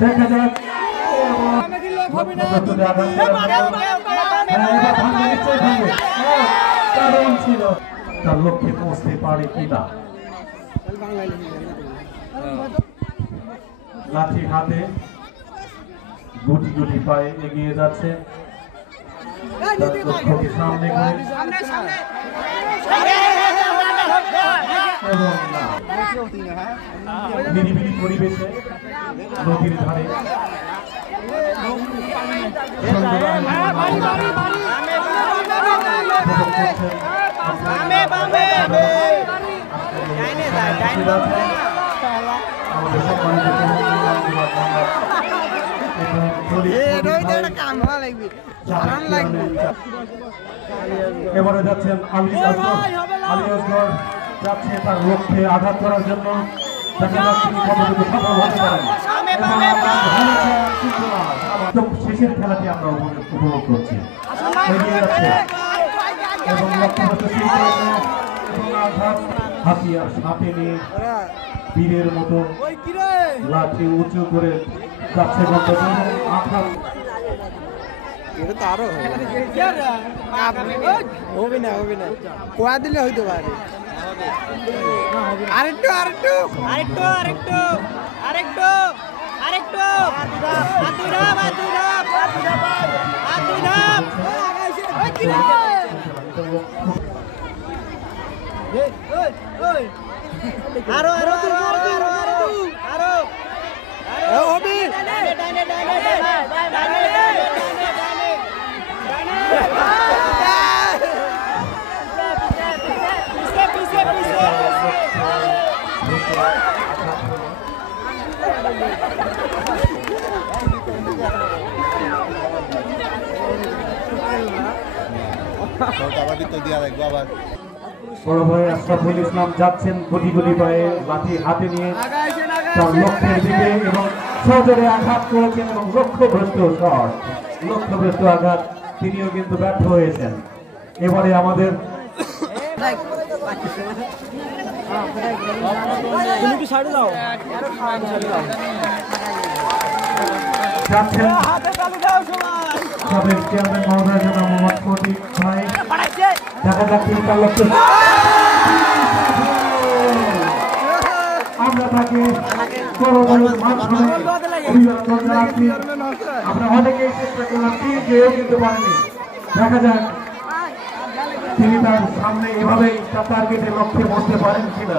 দেখা যাক ছিল তার লক্ষ্যে পৌঁছতে পারে কিনা। লাঠি হাতে গুটি গুটি পায়ে এগিয়ে যাচ্ছে, লক্ষ্যকে সামনে করে নিরিবিলি পরিবেশে নদীর ধারে এবারে যাচ্ছেন আলী আসগর যাচ্ছে তার লক্ষ্যে আঘাত করার জন্য। দেখা যাচ্ছে কতটুকু সফল হতে পারেন। শেষের খেলাটি আমরা উপভোগ করছি। এগিয়ে যাচ্ছে এবং লক্ষ্যবস্তু শুরু করেছে এবং আঘাত হাতিয়ার সাথে নিয়ে বীরের মতো লাঠি উঁচু করে যাচ্ছে গন্তব্যে। আঘাত কোয়া দিলে হইতে পারে। আরেকটু আরেকটু আরেকটু আরেকটু আরেকটু আরেকটু আরো আরো আরো বড় ভাই আশরাফুল ইসলাম যাচ্ছেন গুটি গুটি পায়ে লাঠি হাতে নিয়ে তার লক্ষ্যের দিকে এবং সজোরে আঘাত করেছেন এবং লক্ষ্যভ্রষ্ট শট, লক্ষ্যভ্রষ্ট আঘাত, তিনিও কিন্তু ব্যর্থ হয়েছেন। এবারে আমাদের যাচ্ছেন সাবেক চেয়ারম্যান মহোদয় জনাব মোহাম্মদ ফটিক ভাই। দেখা যাচ্ছে তার লক্ষ্য, আমরা তাকে অভিনন্দন জানাচ্ছি। আমরা অনেকেই চেষ্টা করলাম, তিনি কেউ কিন্তু পারেনি। দেখা যাক তিনি তার সামনে এভাবেই টার্গেটে লক্ষ্যে বসতে পারেন কিনা।